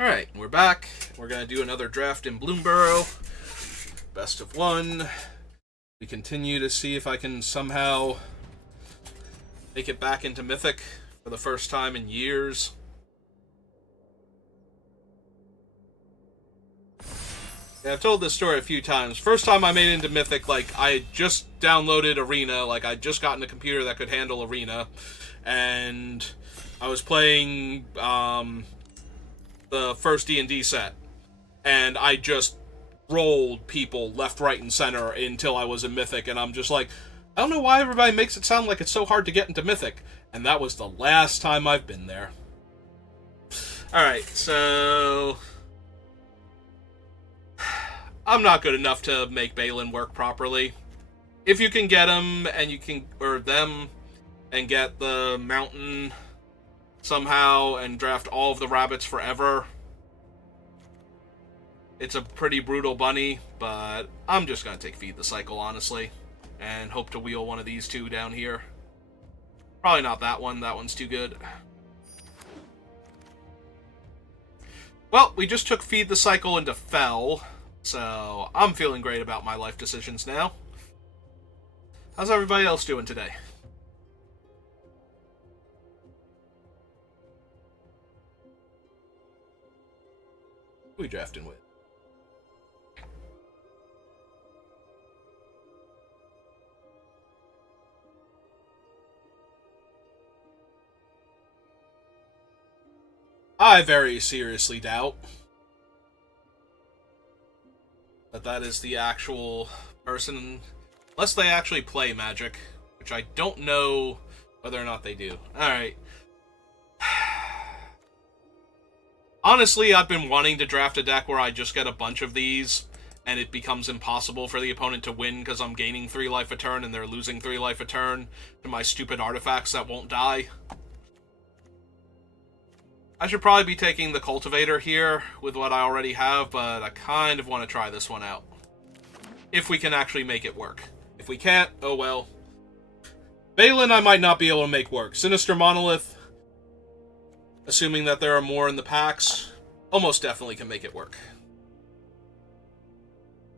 Alright, we're back. We're going to do another draft in Bloomburrow. Best of one. We continue to see if I can somehow make it back into Mythic for the first time in years. Yeah, I've told this story a few times. First time I made it into Mythic, I had just downloaded Arena, I'd just gotten a computer that could handle Arena, and I was playing, the first D&D set, and I just rolled people left, right, and center until I was in Mythic, and I'm just like, I don't know why everybody makes it sound like it's so hard to get into Mythic, and that was the last time I've been there. Alright, so I'm not good enough to make Balin work properly. If you can get him, and you can, or them, and get the mountain somehow and draft all of the rabbits forever, it's a pretty brutal bunny, but I'm just gonna take Feed the Cycle, honestly, and hope to wheel one of these two down here. Probably not that one. That one's too good. Well, we just took Feed the Cycle into Fell, so I'm feeling great about my life decisions now. How's everybody else doing today? Who we drafting with? I very seriously doubt that is the actual person, unless they actually play Magic, which I don't know whether or not they do. Alright. Honestly, I've been wanting to draft a deck where I just get a bunch of these, and it becomes impossible for the opponent to win because I'm gaining 3 life a turn and they're losing 3 life a turn to my stupid artifacts that won't die. I should probably be taking the Cultivator here with what I already have, but I kind of want to try this one out. If we can actually make it work. If we can't, oh well. Balin I might not be able to make work. Sinister Monolith, assuming that there are more in the packs, almost definitely can make it work.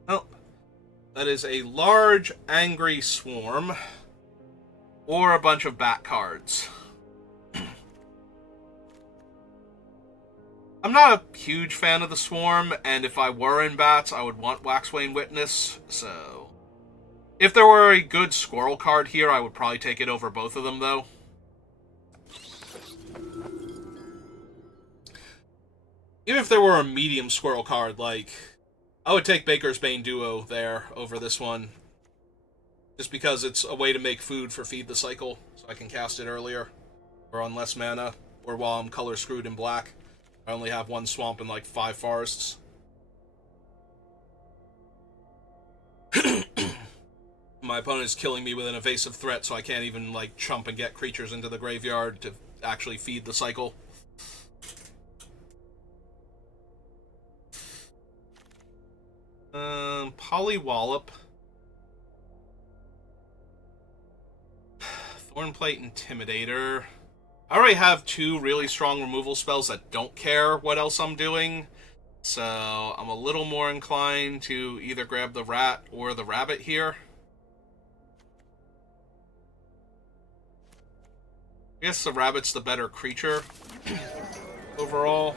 Well, that is a large angry swarm, or a bunch of bat cards. I'm not a huge fan of the Swarm, and if I were in bats, I would want Waxwane Witness, so if there were a good Squirrel card here, I would probably take it over both of them, though. Even if there were a medium Squirrel card, I would take Baker's Bane Duo there over this one, just because it's a way to make food for Feed the Cycle, so I can cast it earlier, or on less mana, or while I'm color screwed in black. I only have 1 swamp and 5 forests. My opponent is killing me with an evasive threat, so I can't even chump and get creatures into the graveyard to actually feed the cycle. Polywallop. Thornplate Intimidator. I already have 2 really strong removal spells that don't care what else I'm doing, so I'm a little more inclined to either grab the rat or the rabbit here. I guess the rabbit's the better creature overall.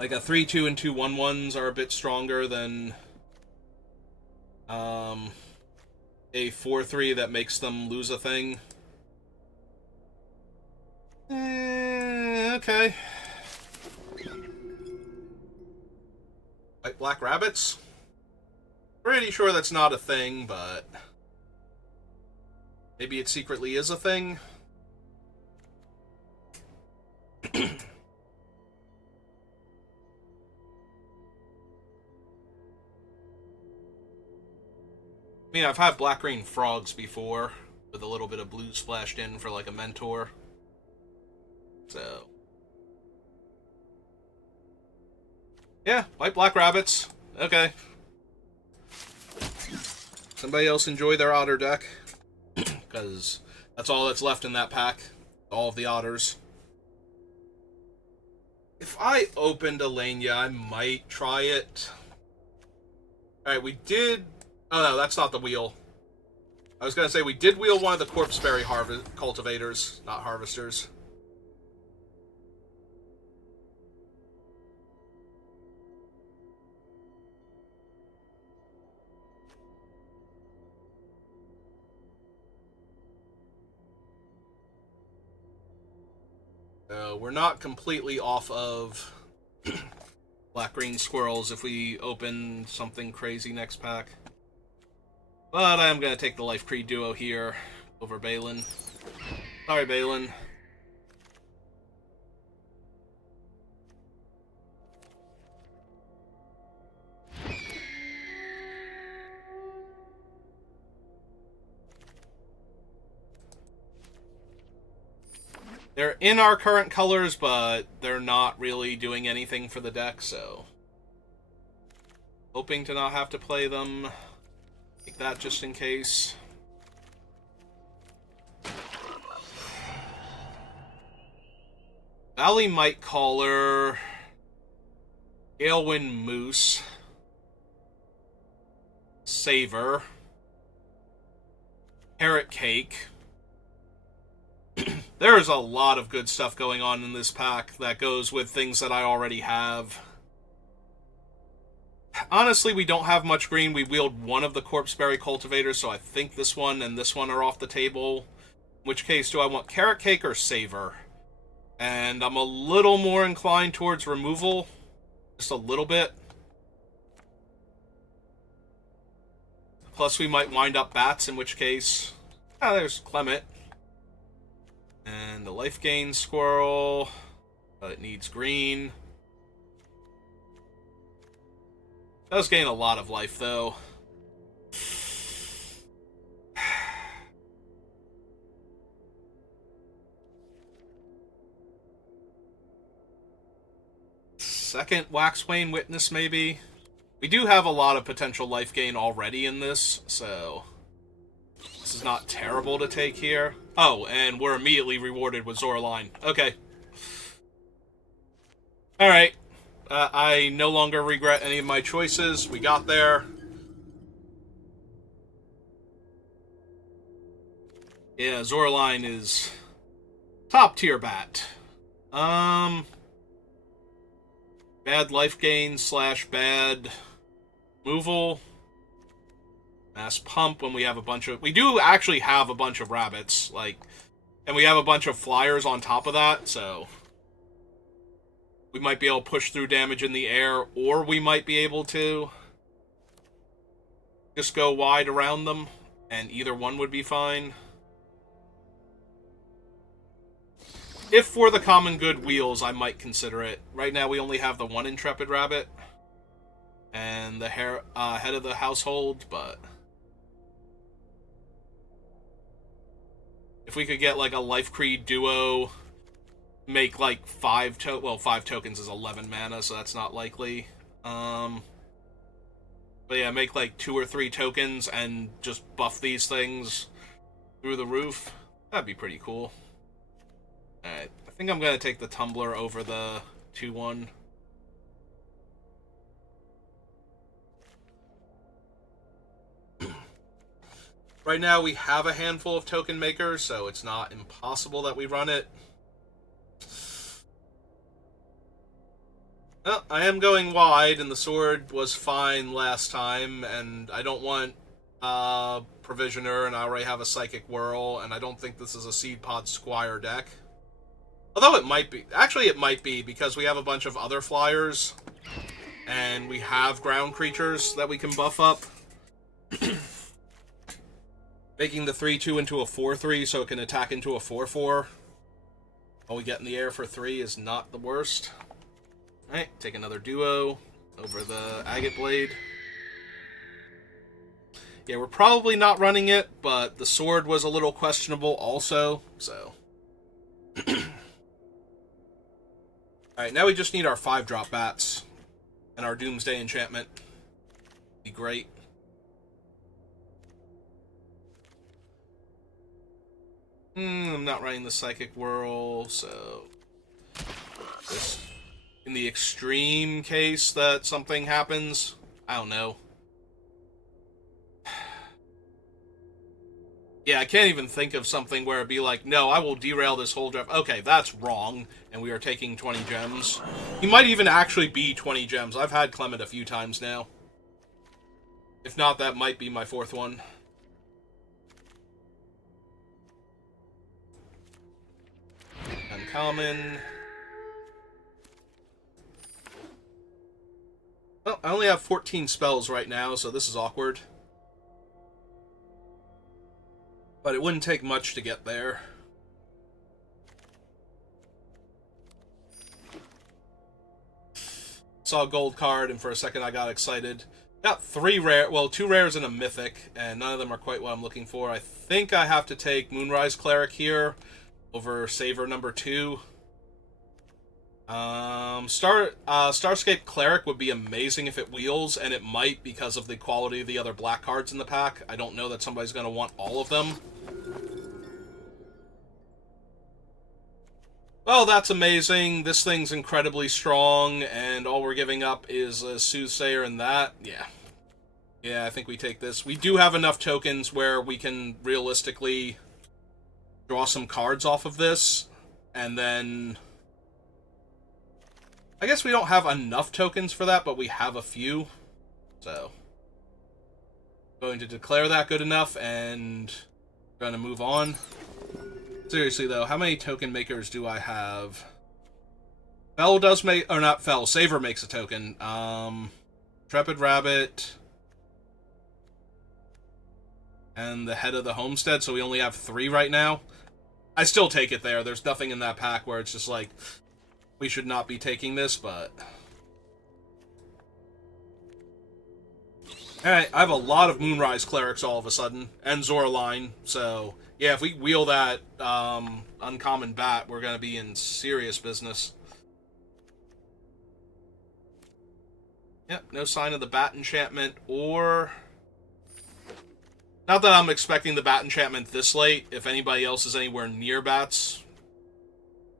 A 3/2 and 2 1/1s are a bit stronger than a 4/3 that makes them lose a thing. Okay. Black rabbits? Pretty sure that's not a thing, but maybe it secretly is a thing. I mean, I've had black-green frogs before, with a little bit of blue splashed in for a mentor. So, yeah, black rabbits. Okay. Somebody else enjoy their otter deck, because that's all that's left in that pack. All of the otters. If I opened Alania, I might try it. Alright, we did... Oh, no, that's not the wheel. I was going to say, we did wheel one of the corpseberry cultivators, not harvesters. We're not completely off of black-green squirrels if we open something crazy next pack. But I'm going to take the Life Creed duo here over Balin. Sorry, Balin. They're in our current colors, but they're not really doing anything for the deck, so... Hoping to not have to play them. Take that just in case. Valley Might Caller. Galewind Moose. Saver. Carrot Cake. There's a lot of good stuff going on in this pack that goes with things that I already have. Honestly, we don't have much green. We wheeled one of the corpseberry cultivators, so I think this one and this one are off the table. In which case, do I want Carrot Cake or Saver? And I'm a little more inclined towards removal. Just a little bit. Plus, we might wind up bats, in which case... Ah, there's Clement. And the life gain squirrel. It needs green. Does gain a lot of life, though. Second Waxwane Witness, maybe? We do have a lot of potential life gain already in this, so... This is not terrible to take here. Oh, and we're immediately rewarded with Zoraline. Okay. Alright. I no longer regret any of my choices. We got there. Yeah, Zoraline is top tier bat. Bad life gain / bad removal. Mass pump when we have a bunch of... We do actually have a bunch of rabbits, like... And we have a bunch of flyers on top of that, so... We might be able to push through damage in the air, or we might be able to... just go wide around them, and either one would be fine. If for the common good wheels, I might consider it. Right now we only have the one Intrepid Rabbit, and the head of the household, but... If we could get, like, a Life Creed duo, make, like, 5 tokens is 11 mana, so that's not likely. But yeah, make, like, 2 or 3 tokens and just buff these things through the roof. That'd be pretty cool. Alright, I think I'm gonna take the Tumbler over the 2-1. Right now, we have a handful of token makers, so it's not impossible that we run it. Well, I am going wide, and the sword was fine last time, and I don't want Provisioner, and I already have a Psychic Whirl, and I don't think this is a Seed Pod Squire deck. Although it might be. Actually, it might be, because we have a bunch of other flyers, and we have ground creatures that we can buff up. Making the 3-2 into a 4-3 so it can attack into a 4-4 while we get in the air for 3 is not the worst. Alright, take another duo over the Agate Blade. Yeah, we're probably not running it, but the sword was a little questionable also, so... Alright, now we just need our 5-drop bats and our Doomsday Enchantment. Be great. I'm not running the Psychic Whirl, so... This in the extreme case that something happens. I don't know. Yeah, I can't even think of something where it'd be like, no, I will derail this whole draft. Okay, that's wrong, and we are taking 20 gems. He might even actually be 20 gems. I've had Clement a few times now. If not, that might be my fourth one. Uncommon. Well, I only have 14 spells right now, so this is awkward. But it wouldn't take much to get there. Saw a gold card, and for a second I got excited. Got 3 rare, well, 2 rares and a mythic, and none of them are quite what I'm looking for. I think I have to take Moonrise Cleric here over Saver number 2. Starscape Cleric would be amazing if it wheels, and it might because of the quality of the other black cards in the pack. I don't know that somebody's going to want all of them. Well, that's amazing. This thing's incredibly strong, and all we're giving up is a Soothsayer and that. Yeah. Yeah, I think we take this. We do have enough tokens where we can realistically draw some cards off of this, and then... I guess we don't have enough tokens for that, but we have a few. So, going to declare that good enough, and going to move on. Seriously, though, how many token makers do I have? Fell does make... Or not Fell. Saver makes a token. Intrepid Rabbit. And the Head of the Homestead, so we only have 3 right now. I still take it there. There's nothing in that pack where it's just like... We should not be taking this, but... Alright, I have a lot of Moonrise Clerics all of a sudden, and Zoraline, so... Yeah, if we wheel that uncommon bat, we're going to be in serious business. Yep, no sign of the bat enchantment, or... Not that I'm expecting the bat enchantment this late. If anybody else is anywhere near bats,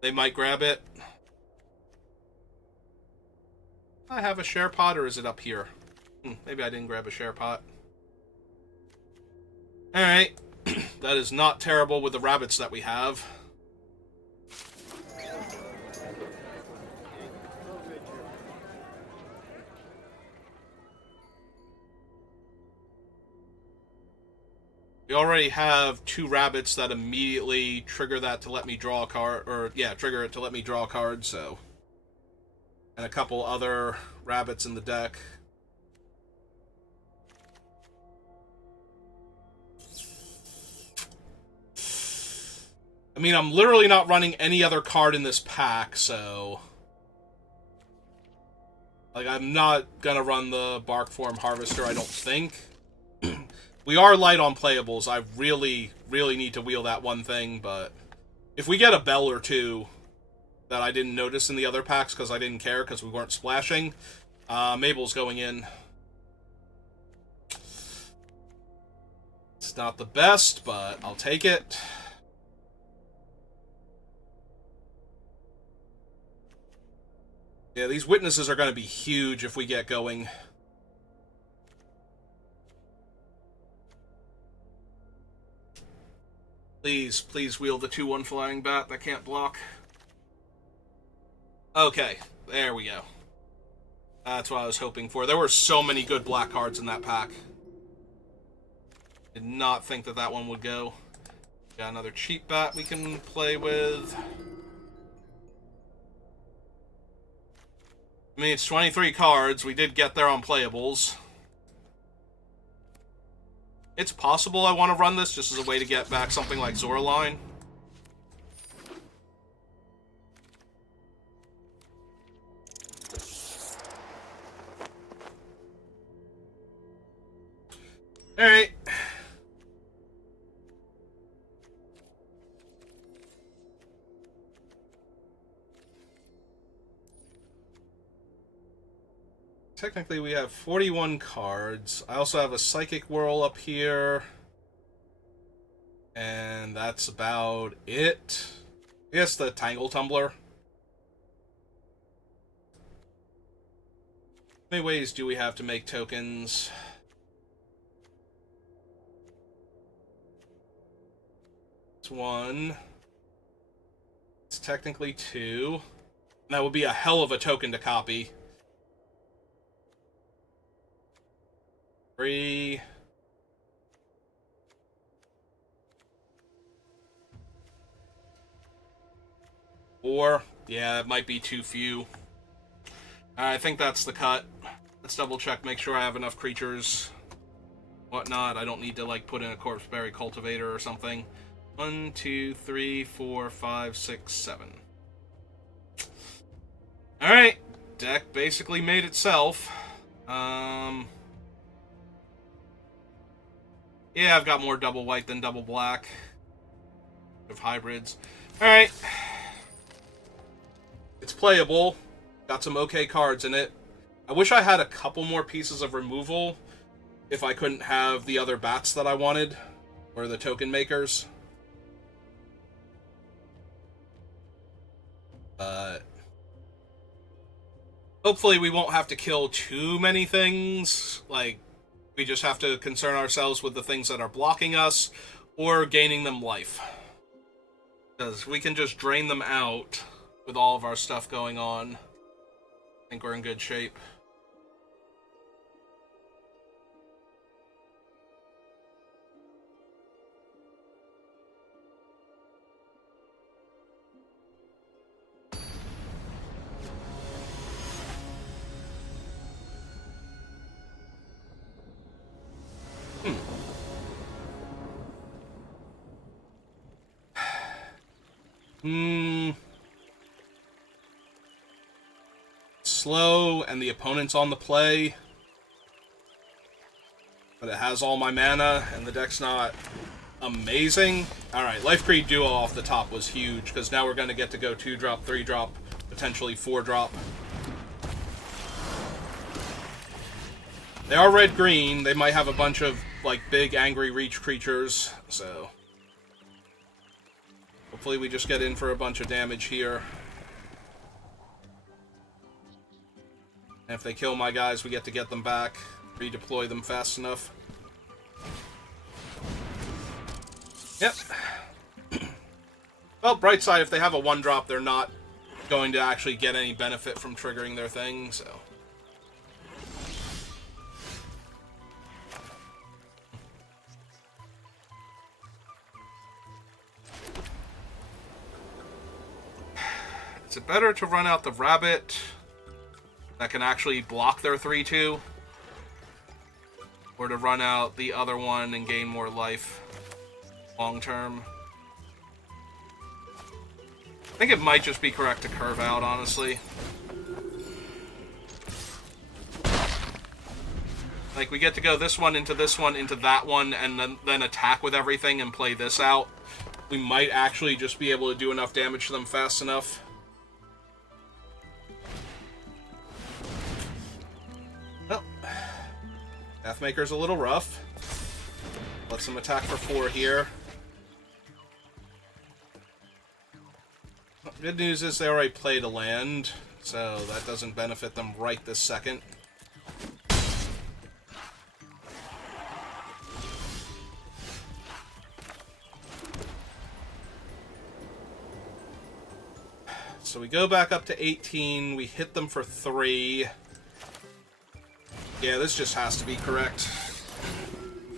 they might grab it. I have a share pot, or is it up here? Maybe I didn't grab a share pot. Alright. That is not terrible with the rabbits that we have. We already have 2 rabbits that immediately trigger that to let me draw a card, or, yeah, trigger it to let me draw a card, so... And a couple other rabbits in the deck. I mean, I'm literally not running any other card in this pack, so... Like, I'm not gonna run the Barkform Harvester, I don't think. We are light on playables. I really, really need to wheel that one thing, but... If we get a bell or 2... that I didn't notice in the other packs because I didn't care because we weren't splashing. Mabel's going in. It's not the best, but I'll take it. Yeah, these witnesses are going to be huge if we get going. Please, please wheel the 2-1 flying bat that can't block. Okay, there we go. That's what I was hoping for. There were so many good black cards in that pack. Did not think that that one would go. Got another cheap bat we can play with. I mean, it's 23 cards. We did get there on playables. It's possible I want to run this just as a way to get back something like Zoraline. Alright. Technically, we have 41 cards. I also have a Psychic Whirl up here. And that's about it. I guess the Tangle Tumbler. How many ways do we have to make tokens? It's 1. It's technically 2. And that would be a hell of a token to copy. 3. 4. Yeah, it might be too few. I think that's the cut. Let's double check, make sure I have enough creatures. Whatnot. I don't need to, like, put in a Corpseberry Cultivator or something. 1, 2, 3, 4, 5, 6, 7. Alright. Deck basically made itself. Yeah, I've got more double white than double black. Of hybrids. Alright. It's playable. Got some okay cards in it. I wish I had a couple more pieces of removal if I couldn't have the other bats that I wanted, or the token makers. But hopefully we won't have to kill too many things. Like, we just have to concern ourselves with the things that are blocking us or gaining them life. Because we can just drain them out with all of our stuff going on. I think we're in good shape. Slow, and the opponent's on the play. But it has all my mana, and the deck's not amazing. Alright, Life Creed Duo off the top was huge, because now we're going to get to go 2-drop, 3-drop, potentially 4-drop. They are red-green. They might have a bunch of, like, big, angry reach creatures, so hopefully we just get in for a bunch of damage here. And if they kill my guys, we get to get them back, redeploy them fast enough. Yep. Well, bright side, if they have a 1-drop, they're not going to actually get any benefit from triggering their thing, so. Is it better to run out the rabbit that can actually block their 3-2? Or to run out the other one and gain more life long term? I think it might just be correct to curve out, honestly. Like, we get to go this one, into that one, and then attack with everything and play this out. We might actually just be able to do enough damage to them fast enough. Well, Pathmaker's a little rough. Let's them attack for 4 here. Good news is they already played a land, so that doesn't benefit them right this second. So we go back up to 18, we hit them for 3. Yeah, this just has to be correct.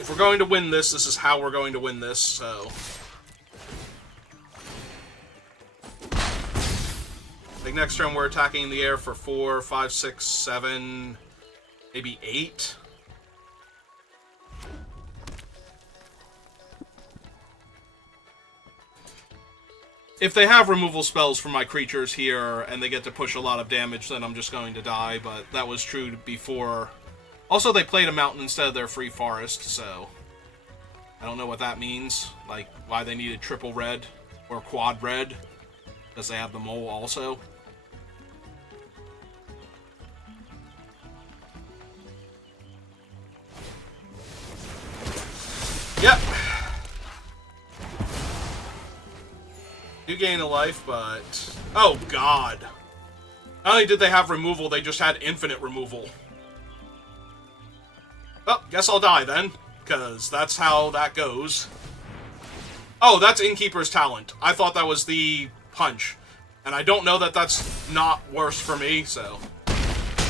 If we're going to win this, this is how we're going to win this, so. Like, next turn we're attacking in the air for 4, 5, 6, 7, maybe 8. If they have removal spells for my creatures here, and they get to push a lot of damage, then I'm just going to die, but that was true before. Also, they played a mountain instead of their free forest, so I don't know what that means. Like, why they needed triple red or quad red, because they have the mole also. Yep. You gain a life, but... Oh, God. Not only did they have removal, they just had infinite removal. Oh, guess I'll die then, because that's how that goes. Oh, that's Innkeeper's Talent. I thought that was the punch. And I don't know that that's not worse for me, so...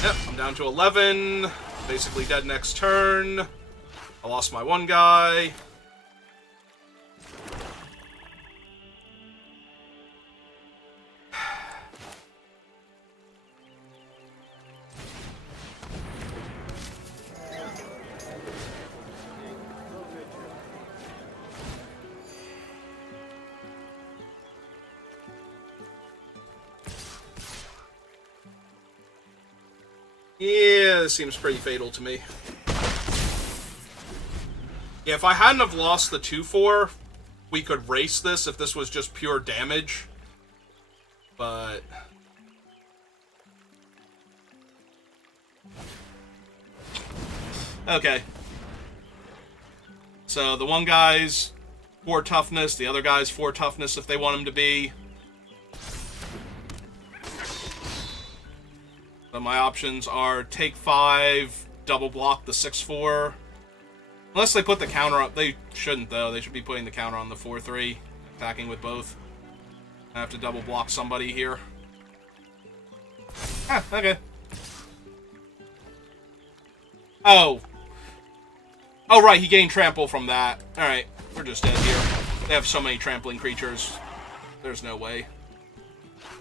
Yep, I'm down to 11. Basically dead next turn. I lost my one guy. Yeah, this seems pretty fatal to me. Yeah, if I hadn't have lost the 2-4, we could race this if this was just pure damage. But... okay. So, the one guy's 4 toughness, the other guy's 4 toughness if they want him to be. So my options are take 5, double block the 6-4. Unless they put the counter up. They shouldn't, though. They should be putting the counter on the 4-3. Attacking with both. I have to double block somebody here. Ah, okay. Oh. Oh, right. He gained trample from that. Alright. We're just dead here. They have so many trampling creatures. There's no way.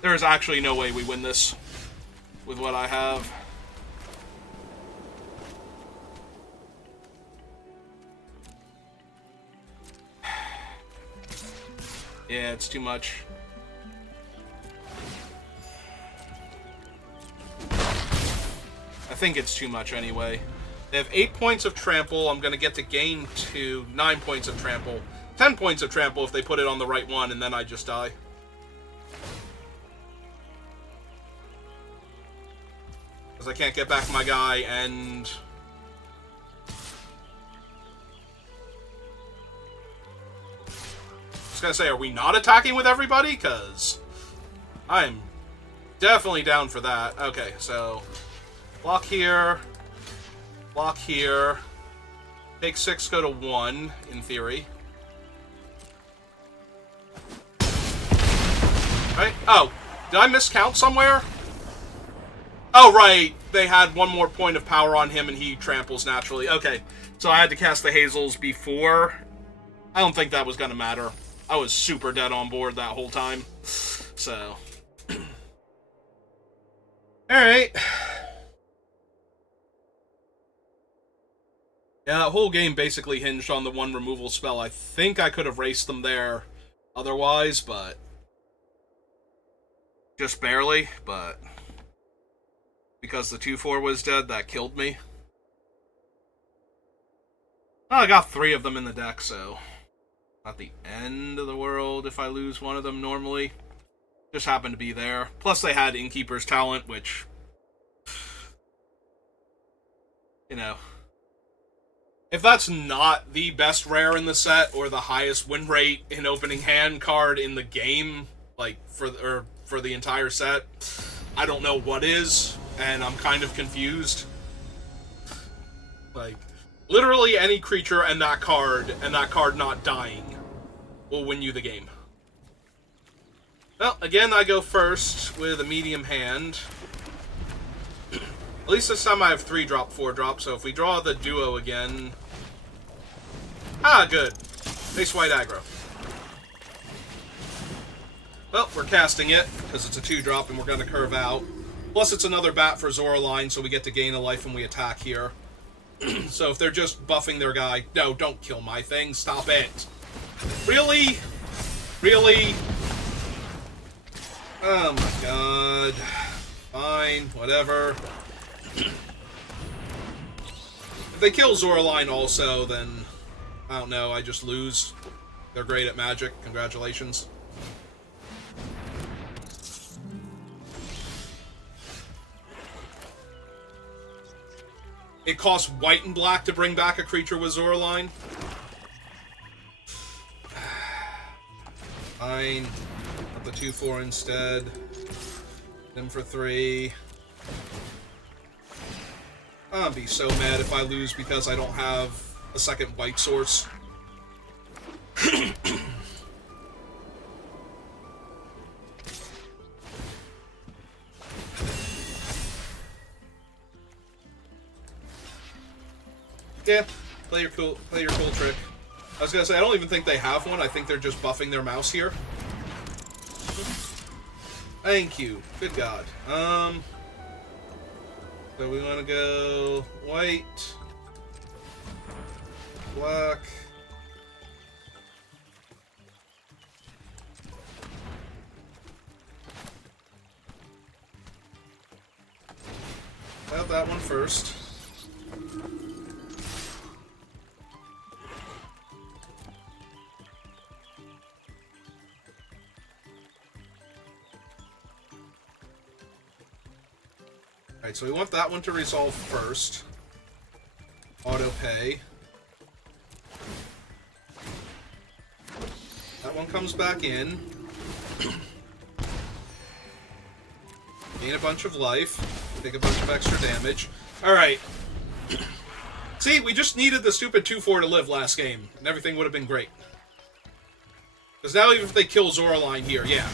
There is actually no way we win this. With what I have. Yeah, it's too much. I think it's too much anyway. They have 8 points of trample. I'm going to get to gain 9 points of trample. 10 points of trample if they put it on the right one, and then I just die. Because I can't get back my guy, and... I was gonna say, are we not attacking with everybody? Because I'm definitely down for that. Okay, so... block here. Block here. Take 6, go to 1, in theory. Right? Oh, did I miscount somewhere? Oh, right. They had 1 more point of power on him, and he tramples naturally. Okay, so I had to cast the Hazels before. I don't think that was going to matter. I was super dead on board that whole time. So. Alright. Yeah, that whole game basically hinged on the 1 removal spell. I think I could have raced them there otherwise, but... just barely, but... because the 2-4 was dead, that killed me. Well, I got 3 of them in the deck, so... not the end of the world if I lose one of them normally. Just happened to be there. Plus they had Innkeeper's Talent, which... you know... if that's not the best rare in the set, or the highest win rate in opening hand card in the game, like, for the entire set, I don't know what is. And I'm kind of confused. Like, literally any creature and that card not dying, will win you the game. Well, again, I go first with a medium hand. At least this time I have 3-drop, 4-drop, so if we draw the duo again... ah, good. Face white aggro. Well, we're casting it, because it's a 2-drop and we're going to curve out. Plus, it's another bat for Zoraline, so we get to gain a life when we attack here. So if they're just buffing their guy... no, don't kill my thing. Stop it. Really? Really? Oh my god. Fine, whatever. If they kill Zoraline also, then... I don't know, I just lose. They're great at magic. Congratulations. It costs white and black to bring back a creature with Zoraline. Fine. Put the 2-4 instead. Them for 3. I'm gonna be so mad if I lose because I don't have a second white source. Yeah, play your cool trick. I was gonna say, I don't even think they have one. I think they're just buffing their mouse here. Thank you. Good God. So we want to go white, black. Have that one first. Alright, so we want that one to resolve first. Auto pay. That one comes back in. Gain a bunch of life. Take a bunch of extra damage. Alright. See, we just needed the stupid 2-4 to live last game, and everything would have been great. Because now even if they kill Zoraline here, yeah.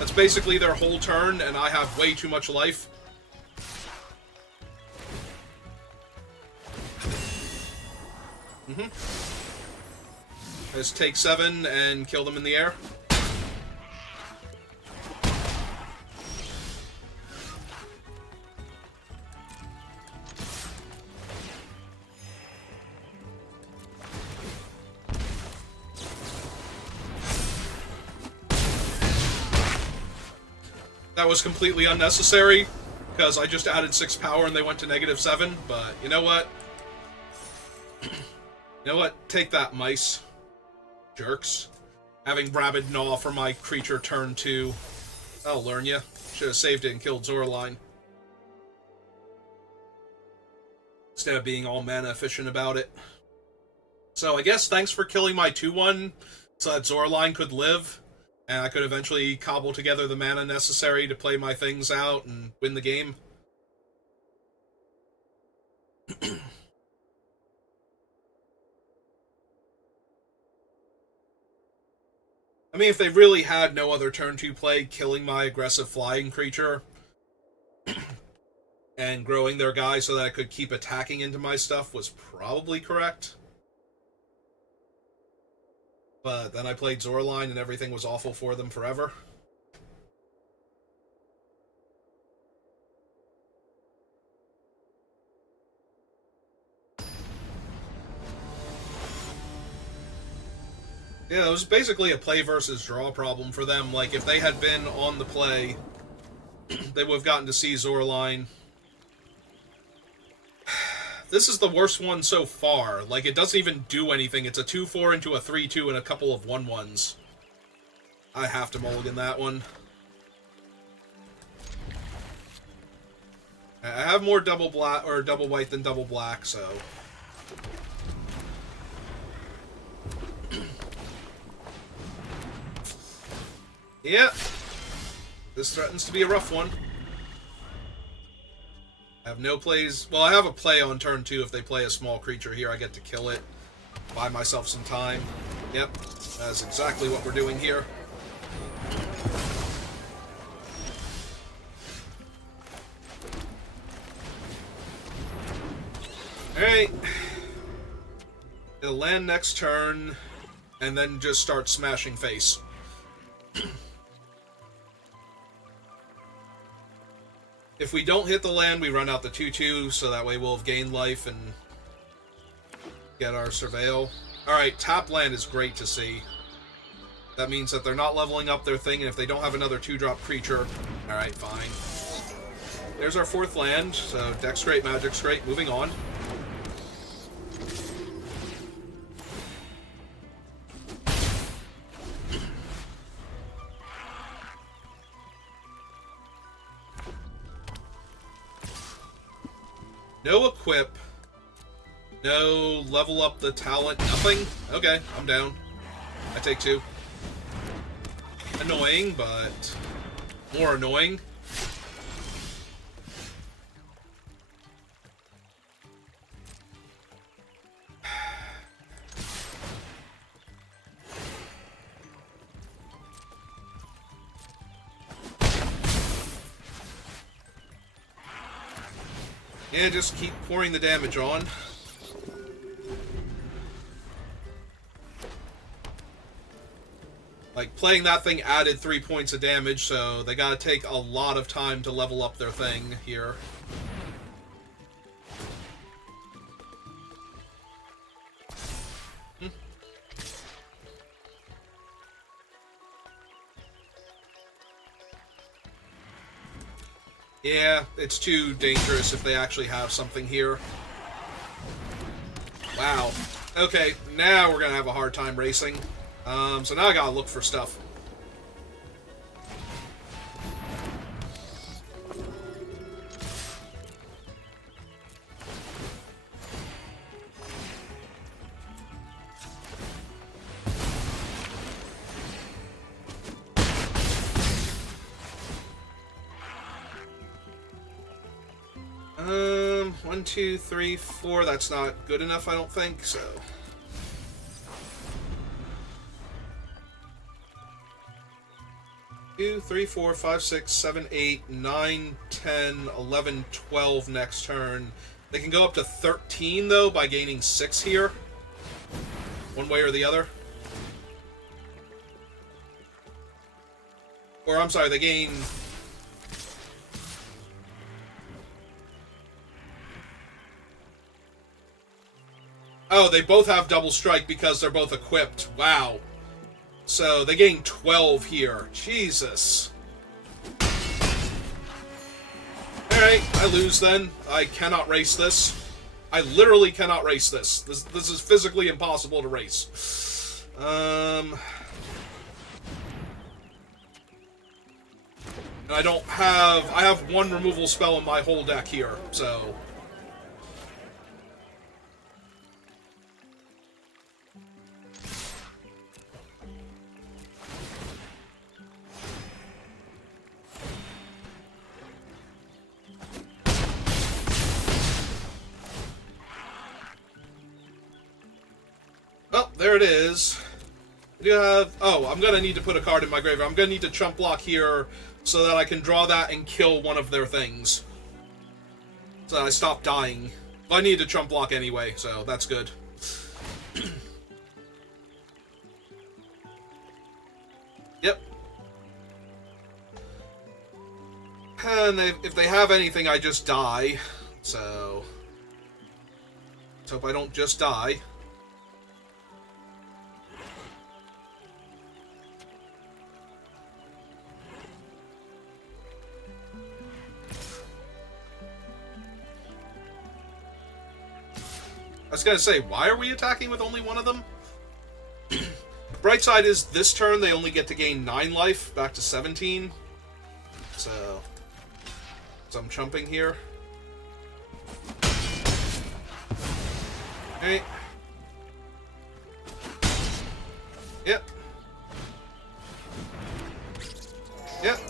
That's basically their whole turn, and I have way too much life. Just take 7 and kill them in the air. That was completely unnecessary, because I just added 6 power and they went to -7, but you know what? You know what? Take that, mice. Jerks. Having Rabid Gnaw for my creature turn 2. That'll learn ya. Should have saved it and killed Zoraline. Instead of being all mana efficient about it. So I guess thanks for killing my 2-1 so that Zoraline could live. And I could eventually cobble together the mana necessary to play my things out and win the game. I mean, if they really had no other turn 2 play, killing my aggressive flying creature and growing their guy so that I could keep attacking into my stuff was probably correct. But then I played Zoraline and everything was awful for them forever. Yeah, it was basically a play versus draw problem for them. Like, if they had been on the play, they would have gotten to see Zoraline. This is the worst one so far. Like, it doesn't even do anything. It's a 2-4 into a 3-2 and a couple of 1-1s. I have to mulligan that one. I have more double black or double white than double black, so... Yeah. This threatens to be a rough one. I have no plays. Well, I have a play on turn 2. If they play a small creature here, I get to kill it. Buy myself some time. Yep. That's exactly what we're doing here. Alright. It'll land next turn, and then just start smashing face. If we don't hit the land, we run out the 2-2, so that way we'll have gained life and get our surveil. Alright, tap land is great to see. That means that they're not leveling up their thing, and if they don't have another 2-drop creature... Alright, fine. There's our 4th land, so deck's great, magic's great, moving on. No equip. No level up the talent. Nothing? Okay, I'm down. I take 2. Annoying, but more annoying. Yeah, just keep pouring the damage on. Like, playing that thing added 3 points of damage, so they gotta take a lot of time to level up their thing here. Yeah, it's too dangerous if they actually have something here. Wow. Okay, now we're gonna have a hard time racing. So now I gotta look for stuff. One, two, three, four. That's not good enough, I don't think, so. 2, 3, 4, 5, 6, 7, 8, 9, 10, 11, 12 next turn. They can go up to 13, though, by gaining 6 here. One way or the other. Or, I'm sorry, they gain... Oh, they both have double strike because they're both equipped. Wow. So, they gain 12 here. Jesus. Alright, I lose then. I cannot race this. I literally cannot race this. This is physically impossible to race. And I don't have... I have one removal spell in my whole deck here, so... Oh, there it is. I do have... Oh, I'm going to need to put a card in my graveyard. I'm going to need to chump block here so that I can draw that and kill one of their things. So that I stop dying. Well, I need to chump block anyway, so that's good. Yep. And if they have anything, I just die. So... let's hope I don't just die. I was gonna say, why are we attacking with only one of them? Bright side is, this turn they only get to gain 9 life, back to 17. So I'm chumping here. Okay. Yep. Yep.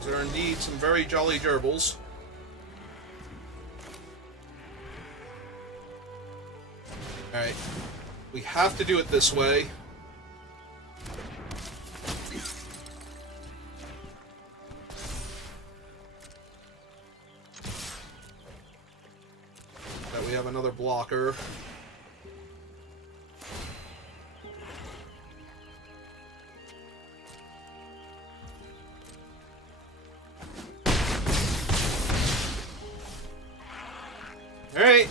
These are indeed some very jolly gerbils. Alright. We have to do it this way. That we have another blocker. Alright.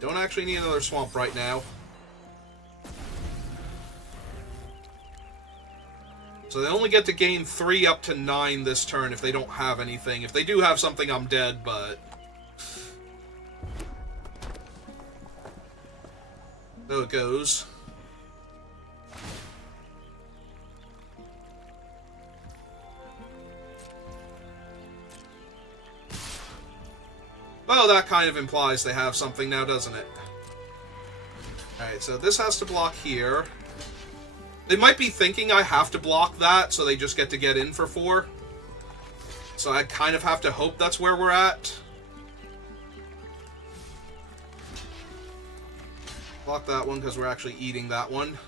Don't actually need another swamp right now. So they only get to gain 3 up to 9 this turn if they don't have anything. If they do have something, I'm dead, but... so it goes. Well, that kind of implies they have something now, doesn't it? Alright, so this has to block here. They might be thinking I have to block that, so they just get to get in for 4. So I kind of have to hope that's where we're at. Block that one, because we're actually eating that one.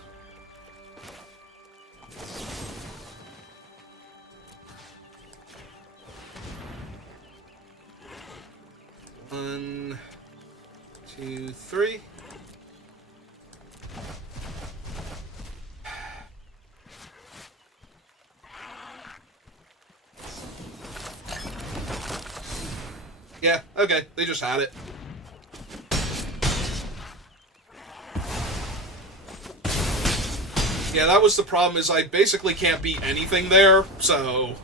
3. Yeah, okay, they just had it. Yeah, that was the problem, is I basically can't beat anything there, so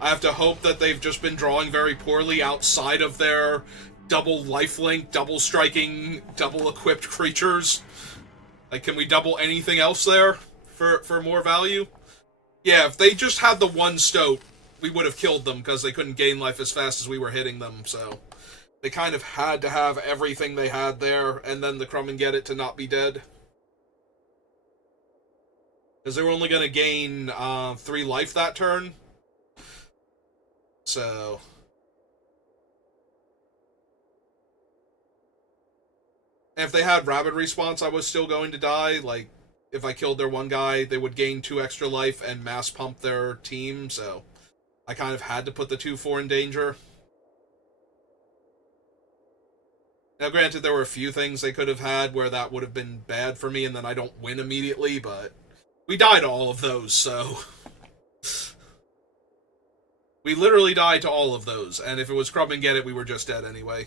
I have to hope that they've just been drawing very poorly outside of their double lifelink, double striking, double equipped creatures. Like, can we double anything else there for more value? Yeah, if they just had the one stoat, we would have killed them because they couldn't gain life as fast as we were hitting them, so they kind of had to have everything they had there, and then the Crumb and Get It to not be dead. Because they were only going to gain 3 life that turn. So and if they had rapid response, I was still going to die. Like, if I killed their one guy, they would gain 2 extra life and mass pump their team, so I kind of had to put the 2-4 in danger. Now, granted, there were a few things they could have had where that would have been bad for me, and then I don't win immediately, but we died to all of those, so we literally died to all of those, and if it was Crumb and Get It, we were just dead anyway.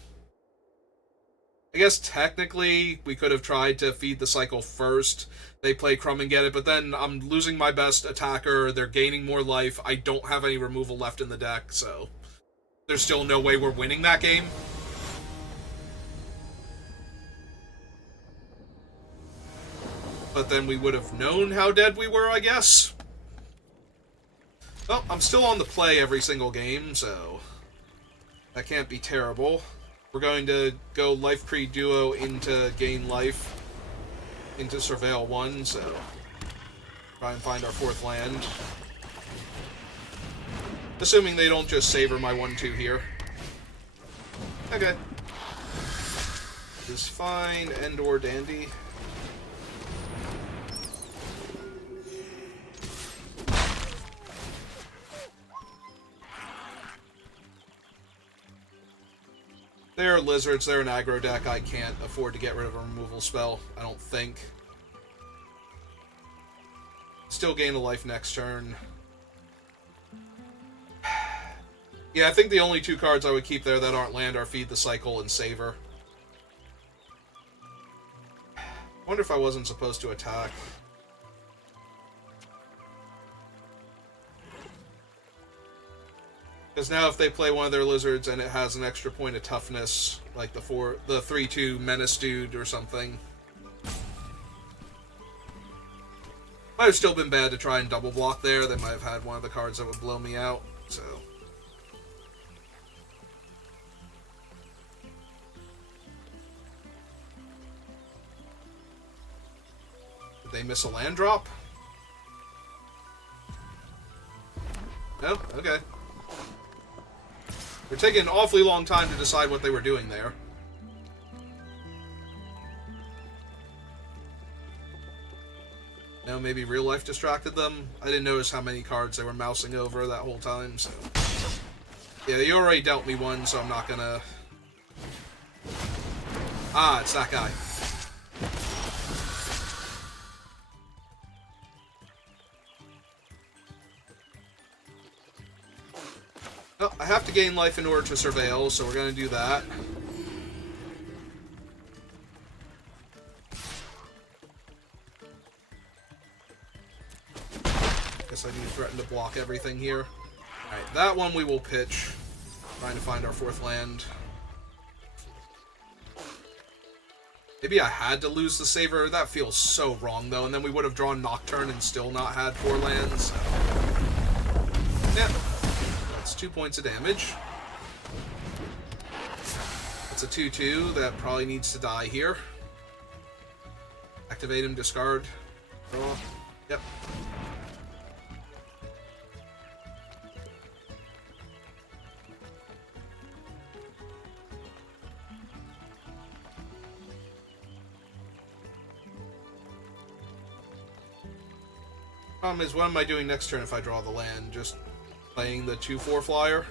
I guess technically we could have tried to feed the cycle first. They play Crumb and Get It, but then I'm losing my best attacker, they're gaining more life, I don't have any removal left in the deck, so there's still no way we're winning that game. But then we would have known how dead we were, I guess. Well, I'm still on the play every single game, so that can't be terrible. We're going to go Life Pre Duo into Gain Life, into Surveil 1, so try and find our 4th land. Assuming they don't just savor my 1-2 here. Okay. Is fine, and or dandy. They're lizards, they're an aggro deck. I can't afford to get rid of a removal spell, I don't think. Still gain a life next turn. Yeah, I think the only 2 cards I would keep there that aren't land are Feed the Cycle and Savor. I wonder if I wasn't supposed to attack. Because now if they play one of their lizards and it has an extra point of toughness, like the 3/2 Menace Dude or something. Might have still been bad to try and double block there. They might have had one of the cards that would blow me out, so. Did they miss a land drop? No? Okay. They're taking an awfully long time to decide what they were doing there. No, maybe real life distracted them. I didn't notice how many cards they were mousing over that whole time, so. Yeah, you already dealt me one, so I'm not gonna. Ah, it's that guy. Well, I have to gain life in order to surveil, so we're going to do that. Guess I do threaten to block everything here. Alright, that one we will pitch. Trying to find our 4th land. Maybe I had to lose the Savor. That feels so wrong, though. And then we would have drawn Nocturne and still not had 4 lands. Yeah. 2 points of damage. It's a 2/2 that probably needs to die here. Activate him, discard, draw. Yep. Problem is, what am I doing next turn if I draw the land? Just playing the 2/4 flyer.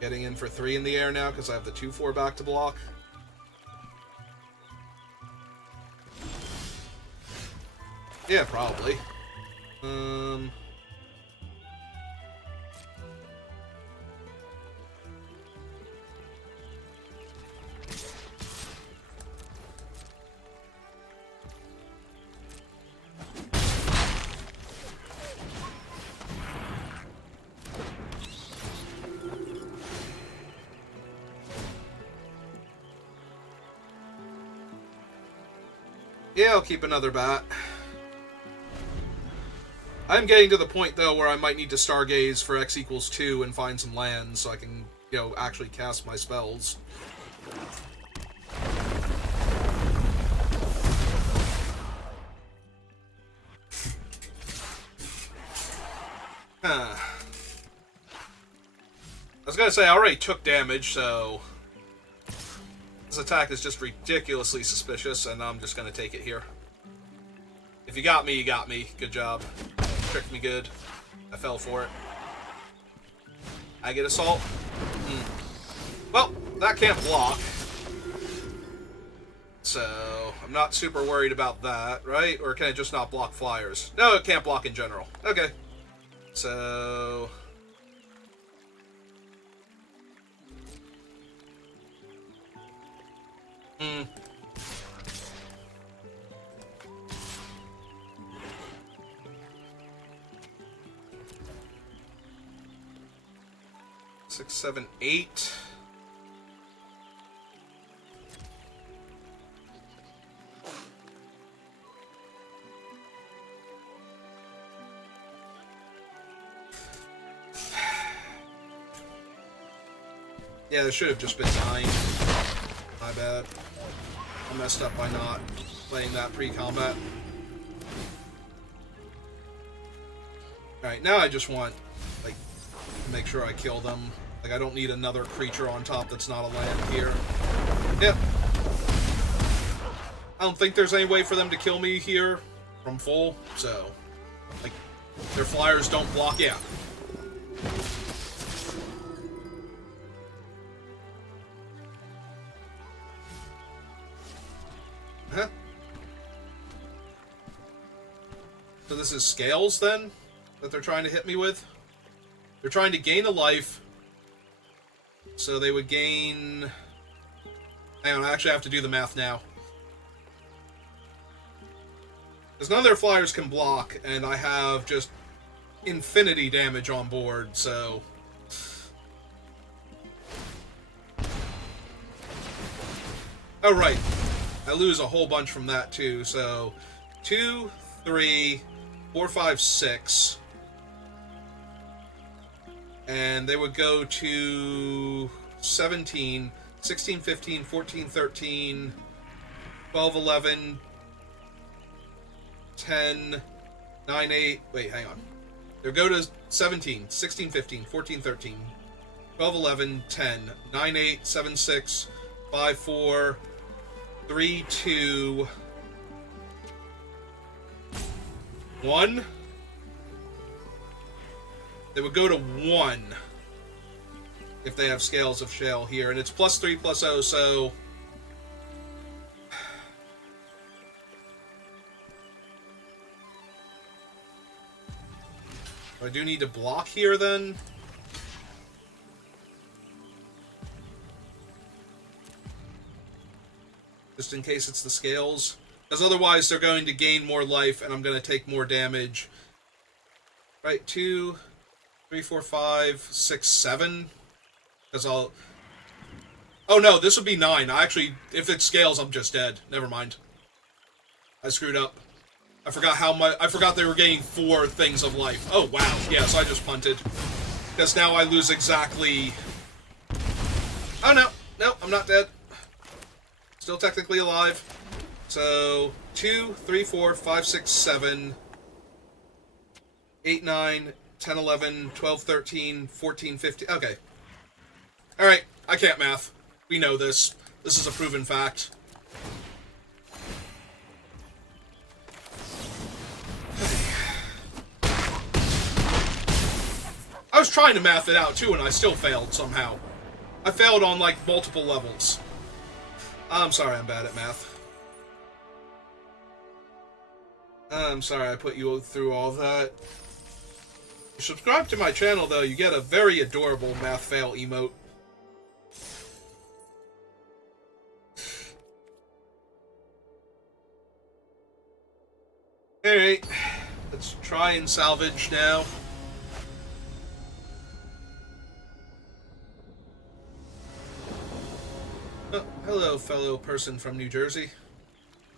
Getting in for 3 in the air now because I have the 2-4 back to block. Yeah, probably. Yeah, I'll keep another bat. I'm getting to the point, though, where I might need to Stargaze for X equals 2 and find some lands so I can, you know, actually cast my spells. I was gonna say, I already took damage, so... This attack is just ridiculously suspicious, and I'm just gonna take it here. If you got me, you got me. Good job. Tricked me good. I fell for it. I get assault? Well, that can't block. So, I'm not super worried about that, right? Or can it just not block flyers? No, it can't block in general. Okay. So... 6, 7, 8. Yeah, there should have just been 9. My bad. I messed up by not playing that pre-combat. Alright, now I just want, like, to make sure I kill them. Like, I don't need another creature on top that's not a land here. Yep. I don't think there's any way for them to kill me here from full, so... Like, their flyers don't block, yeah. Huh? So this is scales, then? That they're trying to hit me with? They're trying to gain a life. So they would gain... Hang on, I actually have to do the math now. Because none of their flyers can block, and I have just infinity damage on board, so... Oh, right. I lose a whole bunch from that, too, so... 2, 3, 4, 5, 6... And they would go to 17, 16, 15, 14, 13, 12, 11, 10, 9, 8... Wait, hang on. They'll go to 17, 16, 15, 14, 13, 12, 11, 10, 9, 8, 7, 6, 5, 4, 3, 2, 1... They would go to 1 if they have Scales of Shale here, and it's +3, +0, so... I do need to block here, then? Just in case it's the Scales. Because otherwise they're going to gain more life, and I'm going to take more damage. Right, 2... 3, 4, 5, 6, 7. Because I'll... Oh no, this would be 9. I actually, if it scales, I'm just dead. Never mind. I screwed up. I forgot how much... I forgot they were getting 4 things of life. Oh, wow. Yes, I just punted. Because now I lose exactly... Oh, no. No, I'm not dead. Still technically alive. So, 2, 3, 4, 5, 6, 7... 8, 9... 10, 11, 12, 13, 14, 15... Okay. Alright, I can't math. We know this. This is a proven fact. I was trying to math it out, too, and I still failed somehow. I failed on, like, multiple levels. I'm sorry I'm bad at math. I'm sorry I put you through all that. You subscribe to my channel, though, you get a very adorable math fail emote. Alright, let's try and salvage now. Oh, hello, fellow person from New Jersey.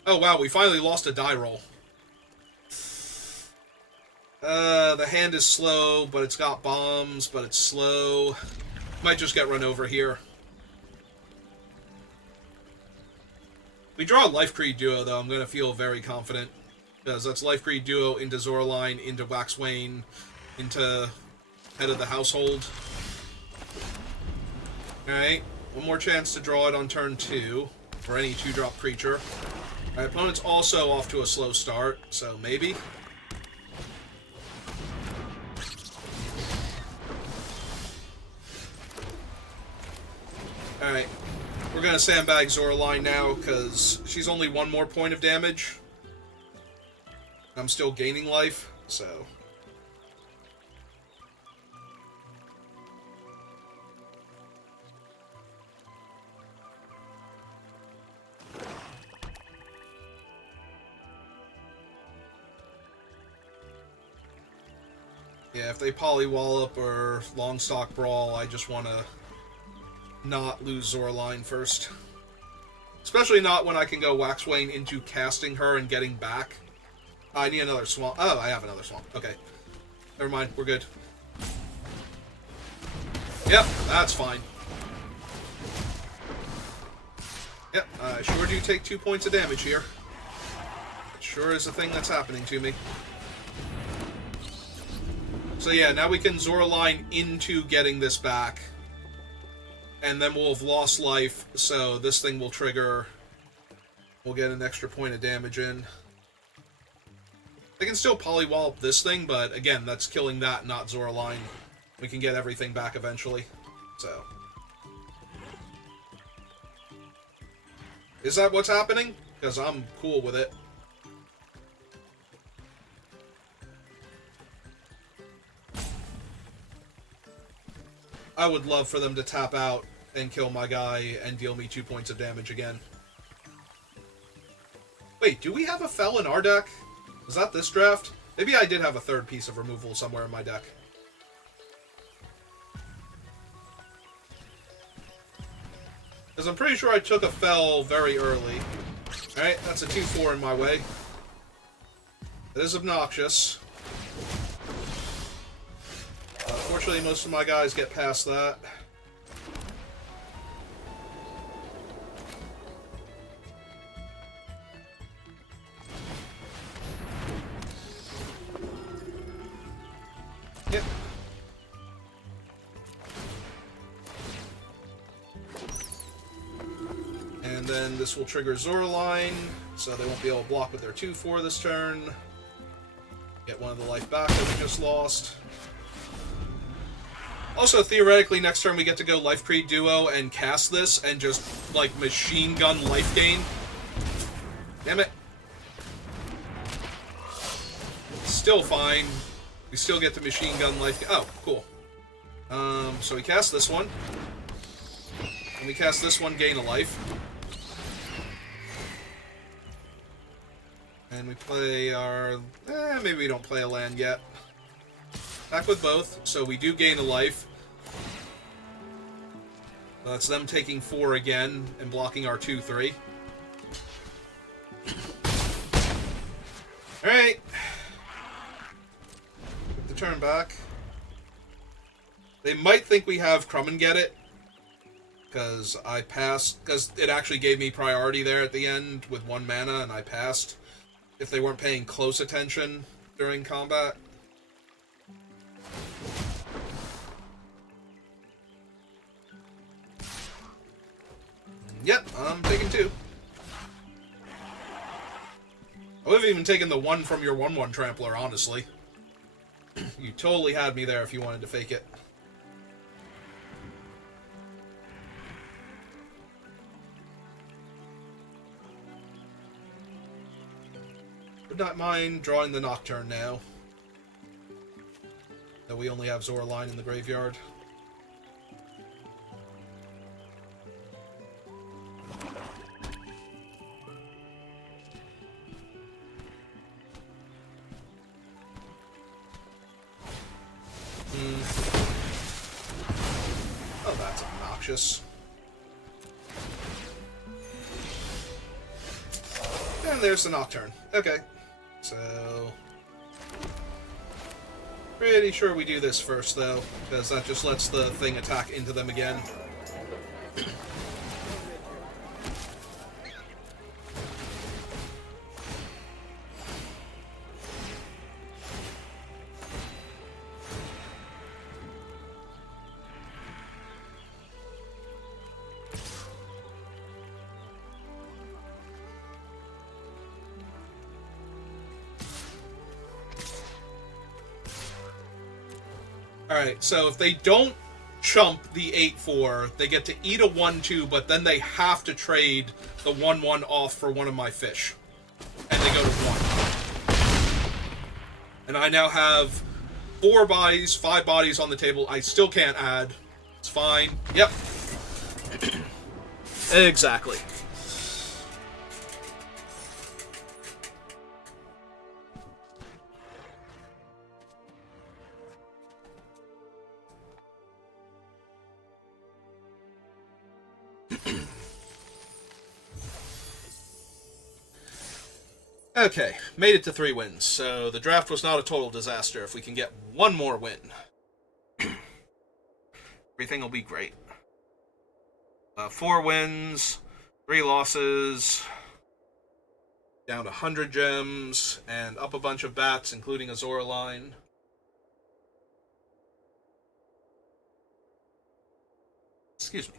Oh wow, we finally lost a die roll. The hand is slow, but it's got bombs, but it's slow. Might just get run over here. We draw a Life Creed Duo, though, I'm going to feel very confident. Because that's Life Creed Duo into Zoraline, into Waxwayne, into Head of the Household. Alright, one more chance to draw it on turn 2 for any 2-drop creature. Our opponent's also off to a slow start, so maybe. Alright, we're going to sandbag Zoraline now, because she's only one more point of damage. I'm still gaining life, so... Yeah, if they Polywallop or Longstock Brawl, I just want to not lose Zoraline first. Especially not when I can go Waxwayne into casting her and getting back. I need another swamp. Oh, I have another swamp. Okay. Never mind, we're good. Yep, that's fine. Yep, I sure do take 2 points of damage here. It sure is a thing that's happening to me. So yeah, now we can Zoraline into getting this back. And then we'll have lost life, so this thing will trigger. We'll get an extra point of damage in. I can still Polywallop this thing, but again, that's killing that, not Zoraline. We can get everything back eventually, so... Is that what's happening? Because I'm cool with it. I would love for them to tap out and kill my guy and deal me 2 points of damage again. Wait, do we have a Fel in our deck? Was that this draft? Maybe I did have a third piece of removal somewhere in my deck. Because I'm pretty sure I took a Fel very early. Alright, that's a 2-4 in my way. It is obnoxious. Fortunately, most of my guys get past that. Yep. And then this will trigger Zoraline, so they won't be able to block with their 2-4 this turn. Get one of the life back that we just lost. Also, theoretically, next turn we get to go Life Creed Duo and cast this and just, like, machine gun life gain. Damn it. Still fine. We still get the machine gun life... Oh, cool. So we cast this one. And we cast this one, gain a life. And we play our... maybe we don't play a land yet. Back with both, so we do gain a life. That's them taking 4 again and blocking our 2-3. Alright. Put the turn back. They might think we have Crumb and Get It. Because I passed. Because it actually gave me priority there at the end with 1 mana, and I passed. If they weren't paying close attention during combat. Yep, I'm taking 2. I would have even taken the 1 from your 1/1 Trampler, honestly. You totally had me there if you wanted to fake it. not mind drawing the Nocturne now. That we only have Zoraline in the graveyard. Oh, that's obnoxious. And there's the Nocturne. Okay. So... pretty sure we do this first, though, because that just lets the thing attack into them again. Alright, so if they don't chump the 8-4, they get to eat a 1-2, but then they have to trade the 1-1 off for one of my fish. And they go to 1. And I now have 4 bodies, 5 bodies on the table. I still can't add. It's fine. Yep. Exactly. Okay, made it to 3 wins, so the draft was not a total disaster. If we can get 1 more win, everything will be great. 4 wins, 3 losses, down to 100 gems, and up a bunch of bats, including a Zoraline. Excuse me.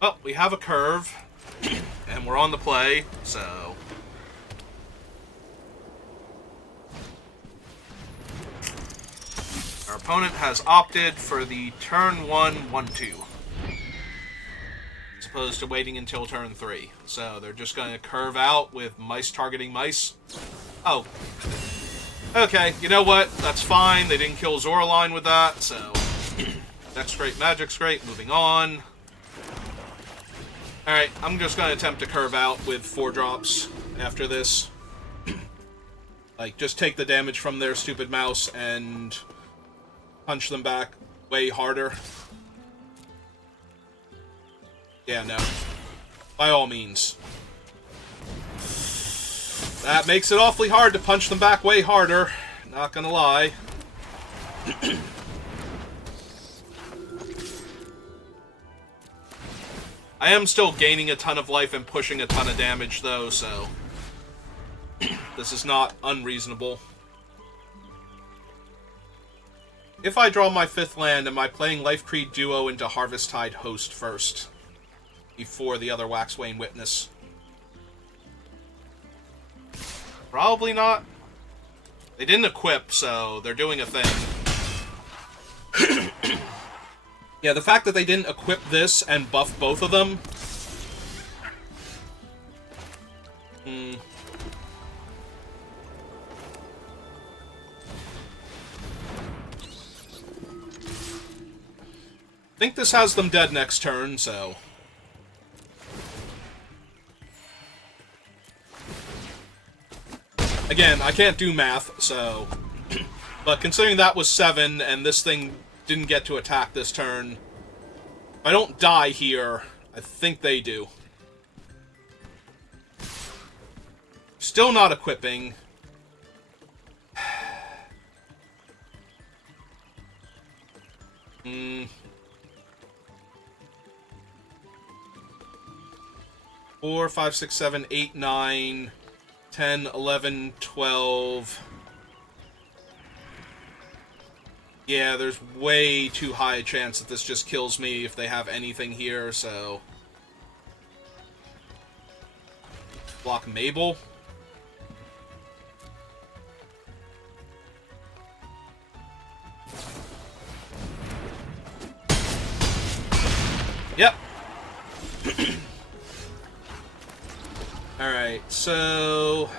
Oh, we have a curve, and we're on the play, so... our opponent has opted for the turn 1, 1-2. As opposed to waiting until turn 3. So they're just going to curve out with mice targeting mice. Oh. Okay, you know what? That's fine. They didn't kill Zoraline with that, so... Deck's great, Magic's great. Moving on. Alright, I'm just going to attempt to curve out with 4 drops after this. Like, just take the damage from their stupid mouse and punch them back way harder. Yeah, no. By all means. That makes it awfully hard to punch them back way harder. Not gonna lie. I am still gaining a ton of life and pushing a ton of damage, though, so... this is not unreasonable. If I draw my 5th land, am I playing Life Creed Duo into Harvesttide Host first? Before the other Waxwane Witness? Probably not. They didn't equip, so they're doing a thing. Yeah, the fact that they didn't equip this and buff both of them... I think this has them dead next turn, so... Again, I can't do math, so... But considering that was 7, and this thing didn't get to attack this turn... If I don't die here, I think they do. Still not equipping. 4, 5, 6, 7, 8, 9, 10, 11, 12... Yeah, there's way too high a chance that this just kills me if they have anything here, so... block Mabel. Yep. Alright, so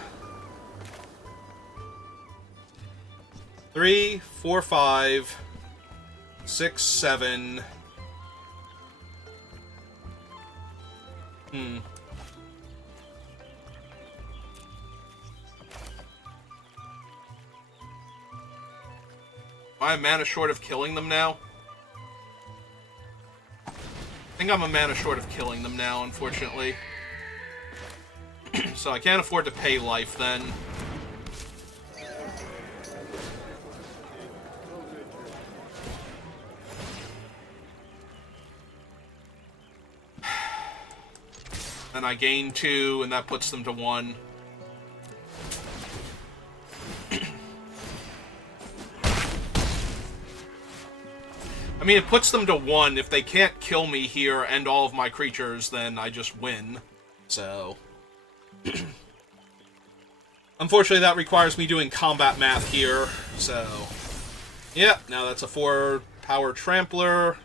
3, 4, 5, 6, 7. Am I a mana short of killing them now? I think I'm a mana short of killing them now, unfortunately. So I can't afford to pay life then. And I gain 2, and that puts them to 1. I mean, it puts them to 1. If they can't kill me here and all of my creatures, then I just win. So... Unfortunately, that requires me doing combat math here, so... Yeah, now that's a 4-power Trampler.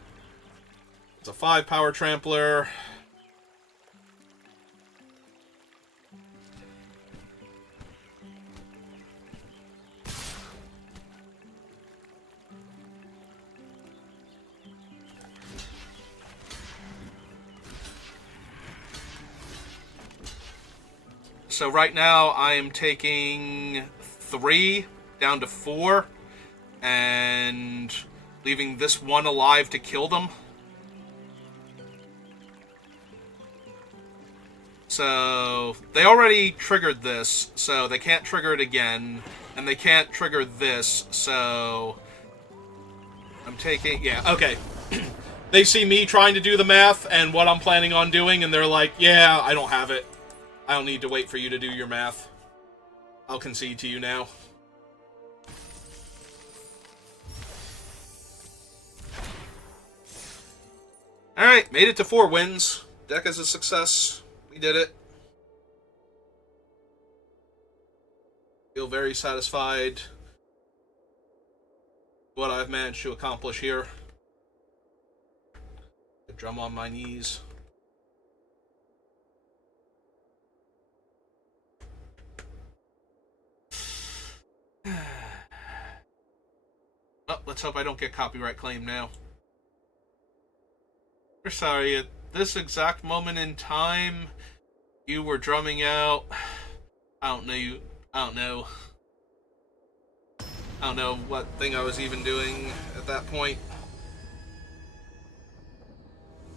It's a 5-power Trampler. So right now, I am taking 3 down to 4, and leaving this one alive to kill them. So, they already triggered this, so they can't trigger it again, and they can't trigger this, so... I'm taking... Yeah, okay. They see me trying to do the math, and what I'm planning on doing, and they're like, yeah, I don't have it. I don't need to wait for you to do your math. I'll concede to you now. Alright, made it to 4 wins. Deck is a success. We did it. Feel very satisfied with what I've managed to accomplish here. Drum on my knees. Oh, let's hope I don't get copyright claim now. We're sorry, at this exact moment in time, you were drumming out... I don't know what thing I was even doing at that point.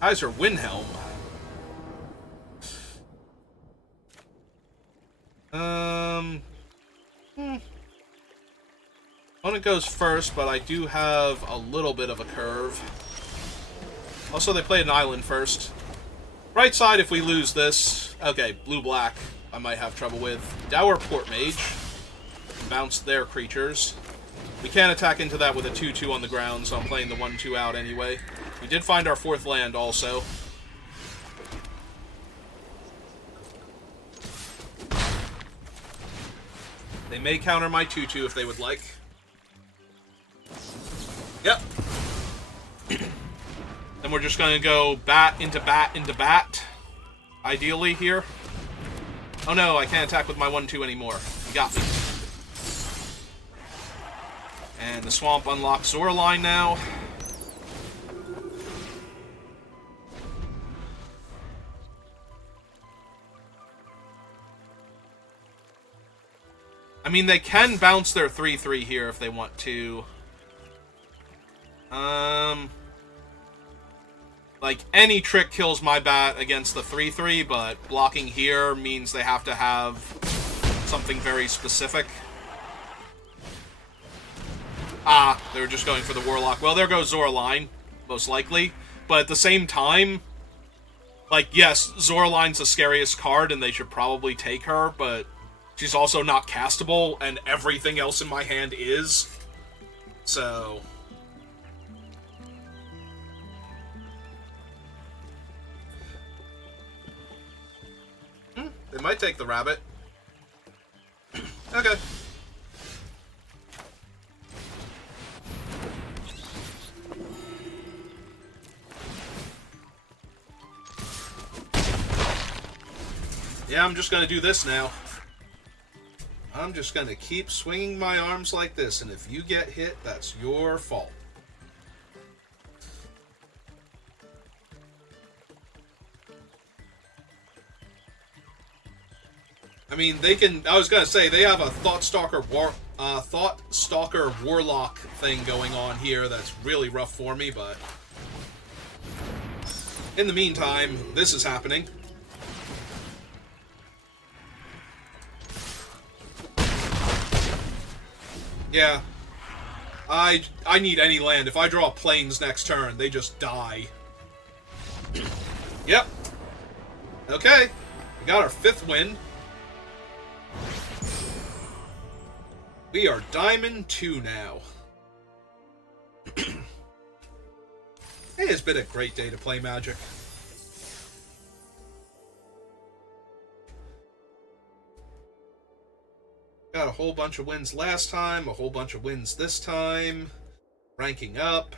Kaiser Windhelm. Opponent goes first, but I do have a little bit of a curve. Also, they played an island first. Right side, if we lose this... Okay, blue-black, I might have trouble with. Dour Port Mage. Bounce their creatures. We can't attack into that with a 2-2 on the ground, so I'm playing the 1-2 out anyway. We did find our 4th land, also. They may counter my 2-2 if they would like. Yep. Then we're just going to go bat into bat into bat. Ideally here. Oh no, I can't attack with my 1-2 anymore. You got me. And the swamp unlocks Zoraline now. I mean, they can bounce their 3-3 here if they want to. Like, any trick kills my bat against the 3-3, but blocking here means they have to have something very specific. Ah, they were just going for the Warlock. Well, there goes Zoraline, most likely. But at the same time, like, yes, Zoraline's the scariest card, and they should probably take her, but she's also not castable, and everything else in my hand is. So... It might take the rabbit. Okay. Yeah, I'm just gonna do this now. I'm just gonna keep swinging my arms like this, and if you get hit, that's your fault. I mean, they can. I was gonna say they have a Thought Stalker Warlock thing going on here that's really rough for me, but in the meantime, this is happening. Yeah, I need any land. If I draw planes next turn, they just die. Yep. Okay, we got our 5th win. We are Diamond 2 now. Hey, it's been a great day to play Magic. Got a whole bunch of wins last time, a whole bunch of wins this time. Ranking up.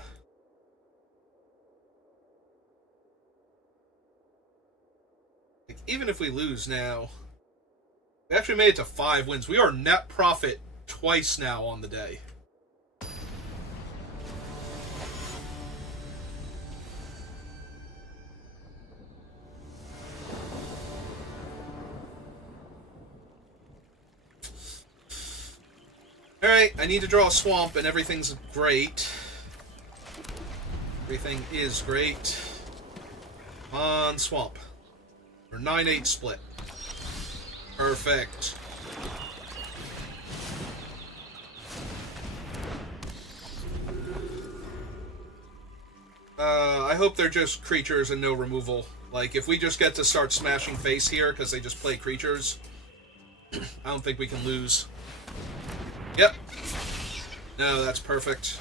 Like, even if we lose now, we actually made it to 5 wins. We are net profit twice now on the day. Alright, I need to draw a swamp and everything's great. Everything is great. On swamp. Or 9-8 split. Perfect. I hope they're just creatures and no removal. Like, if we just get to start smashing face here because they just play creatures, I don't think we can lose. Yep. No, that's perfect.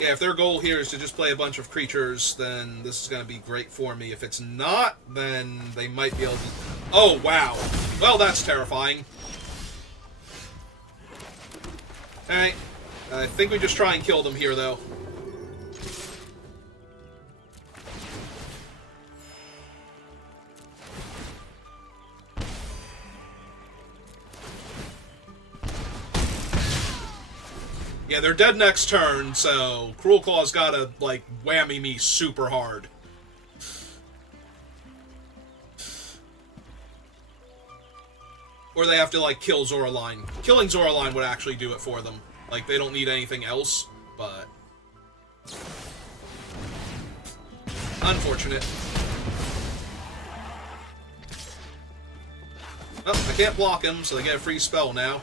Yeah, if their goal here is to just play a bunch of creatures, then this is going to be great for me. If it's not, then they might be able to... Oh, wow. Well, that's terrifying. Alright. I think we just try and kill them here, though. Yeah, they're dead next turn, so Cruel Claw's gotta, like, whammy me super hard. Or they have to, like, kill Zoraline. Killing Zoraline would actually do it for them. Like, they don't need anything else, but... unfortunate. Oh, I can't block him, so they get a free spell now.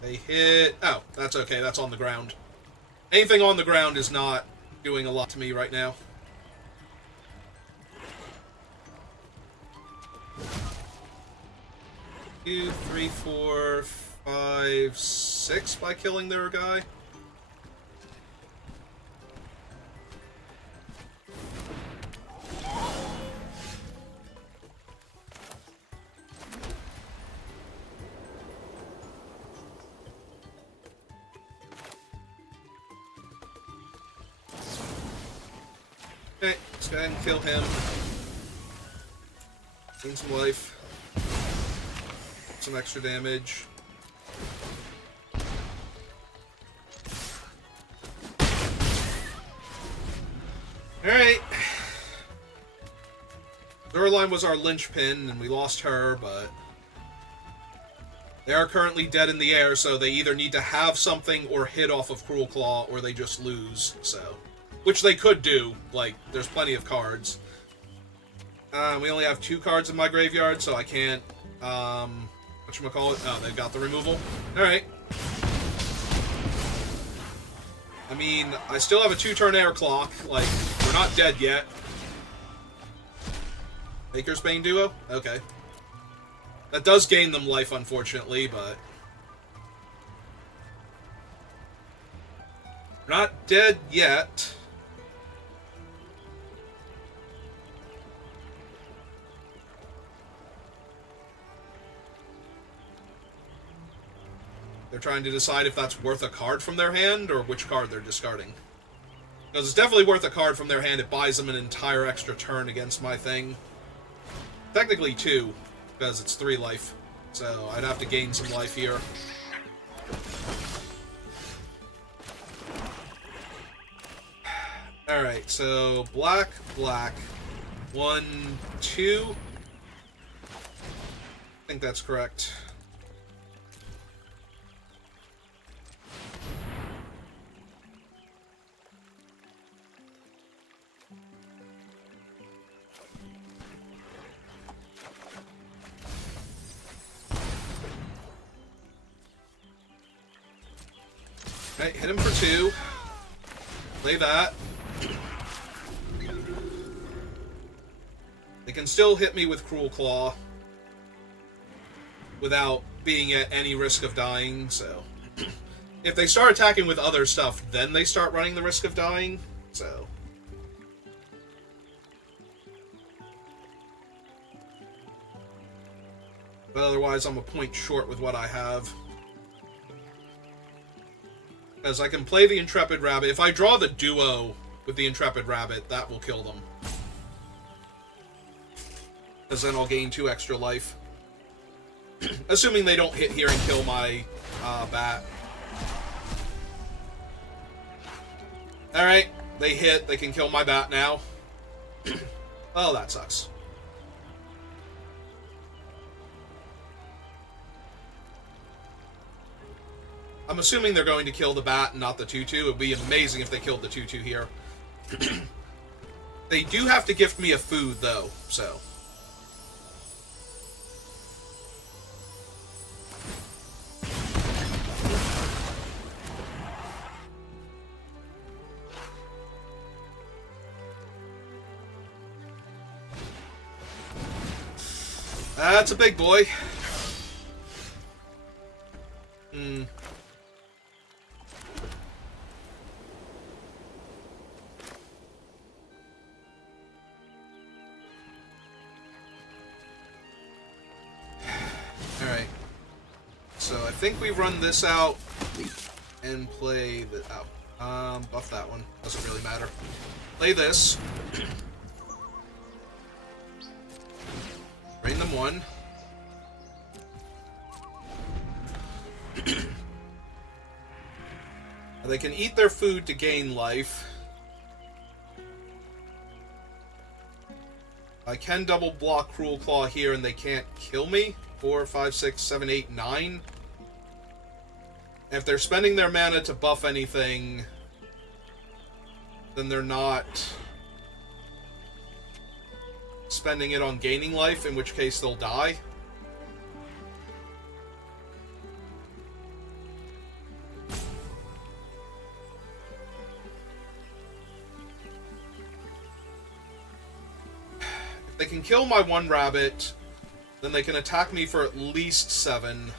They hit... oh, that's okay. That's on the ground. Anything on the ground is not doing a lot to me right now. Two, three, four, 5, 6 by killing their guy. Okay, let's go ahead and kill him. Gain some life. Some extra damage. Alright. Zoraline was our linchpin, and we lost her, but... they are currently dead in the air, so they either need to have something or hit off of Cruel Claw, or they just lose, so... which they could do. Like, there's plenty of cards. We only have 2 cards in my graveyard, so I can't, whatchamacallit? Oh, they've got the removal. Alright. I mean, I still have a 2-turn air clock. Like, we're not dead yet. Baker's Bane duo? Okay. That does gain them life, unfortunately, but... Not dead yet. They're trying to decide if that's worth a card from their hand, or which card they're discarding. Because it's definitely worth a card from their hand. It buys them an entire extra turn against my thing. Technically 2, because it's 3 life. So I'd have to gain some life here. Alright, so black, black. 1, 2. I think that's correct. Okay, hit him for 2. Play that. They can still hit me with Cruel Claw without being at any risk of dying, so... If they start attacking with other stuff, then they start running the risk of dying, so... But otherwise, I'm a point short with what I have. Because I can play the Intrepid Rabbit. If I draw the duo with the Intrepid Rabbit, that will kill them. Because then I'll gain 2 extra life. Assuming they don't hit here and kill my bat. Alright, they hit. They can kill my bat now. Oh, that sucks. I'm assuming they're going to kill the bat and not the 2-2. It would be amazing if they killed the 2-2 here. They do have to gift me a food, though, so... That's a big boy. Alright. So I think we run this out and play the... Oh. Buff that one. Doesn't really matter. Play this. Drain them 1. They can eat their food to gain life. I can double block Cruel Claw here and they can't kill me. 4, 5, 6, 7, 8, 9. If they're spending their mana to buff anything, then they're not spending it on gaining life, in which case they'll die. If they can kill my 1 rabbit, then they can attack me for at least 7.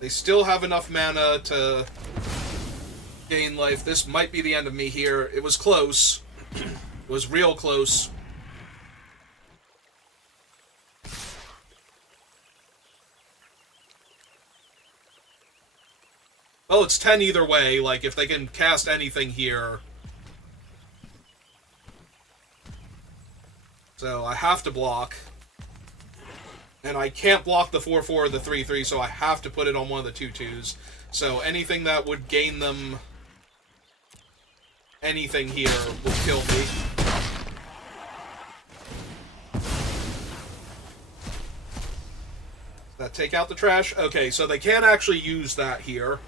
They still have enough mana to gain life. This might be the end of me here. It was close. It was real close. Well, it's 10 either way. Like, if they can cast anything here. So, I have to block. And I can't block the 4-4 or the 3-3, so I have to put it on one of the 2-2s. So anything that would gain them anything here will kill me. Does that take out the trash? Okay, so they can't actually use that here.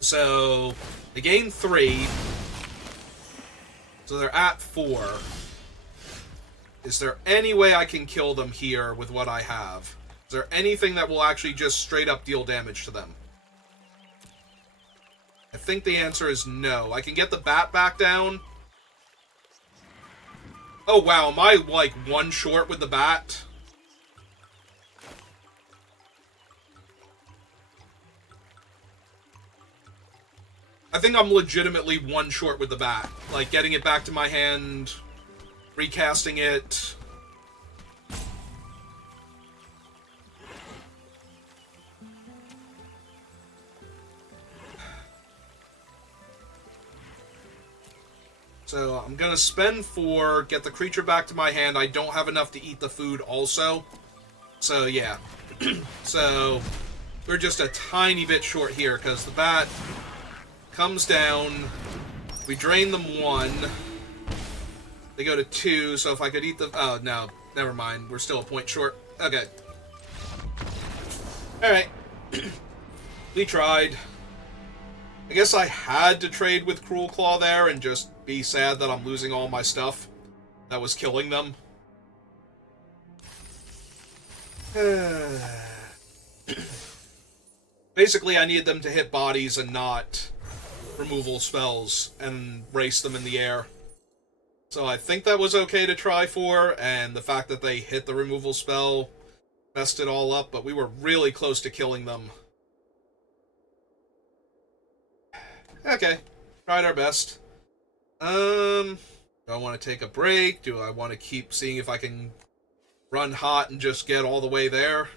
So they gain 3. So they're at 4. Is there any way I can kill them here with what I have? Is there anything that will actually just straight up deal damage to them? I think the answer is no. I can get the bat back down. Oh, wow. Am I, like, one short with the bat? I think I'm legitimately one short with the bat. Like, getting it back to my hand, recasting it. So I'm going to spend 4, get the creature back to my hand. I don't have enough to eat the food also. So, yeah. So, we're just a tiny bit short here, because the bat comes down. We drain them 1. They go to 2, so if I could eat the... Oh, no. Never mind. We're still a point short. Okay. Alright. We tried. I guess I had to trade with Cruel Claw there and just be sad that I'm losing all my stuff that was killing them. Basically, I needed them to hit bodies and not removal spells and race them in the air. So I think that was okay to try for, and the fact that they hit the removal spell messed it all up, but we were really close to killing them. Okay, tried our best. Do I want to take a break? Do I want to keep seeing if I can run hot and just get all the way there?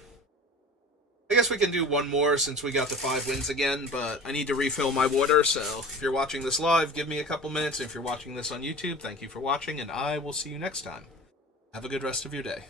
I guess we can do one more since we got the 5 wins again, but I need to refill my water, so if you're watching this live, give me a couple minutes. If you're watching this on YouTube, thank you for watching, and I will see you next time. Have a good rest of your day.